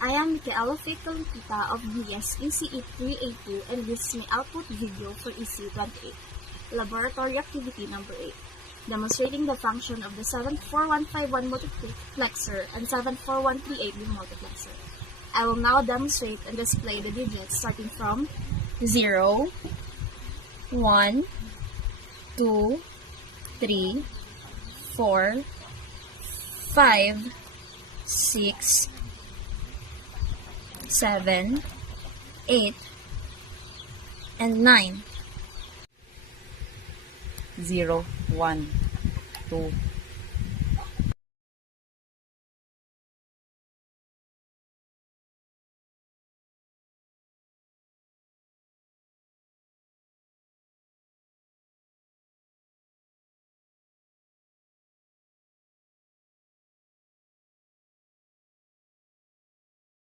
I am Micaela Faith Calentita of BS ECE 382 and this is my output video for ECE 28. Laboratory activity number 8. Demonstrating the function of the 74151 multiplexer and 74138 demultiplexer. I will now demonstrate and display the digits starting from 0, 1, 2, 3, 4, 5, 6, 7, 8, and 9. 0, 1, 2,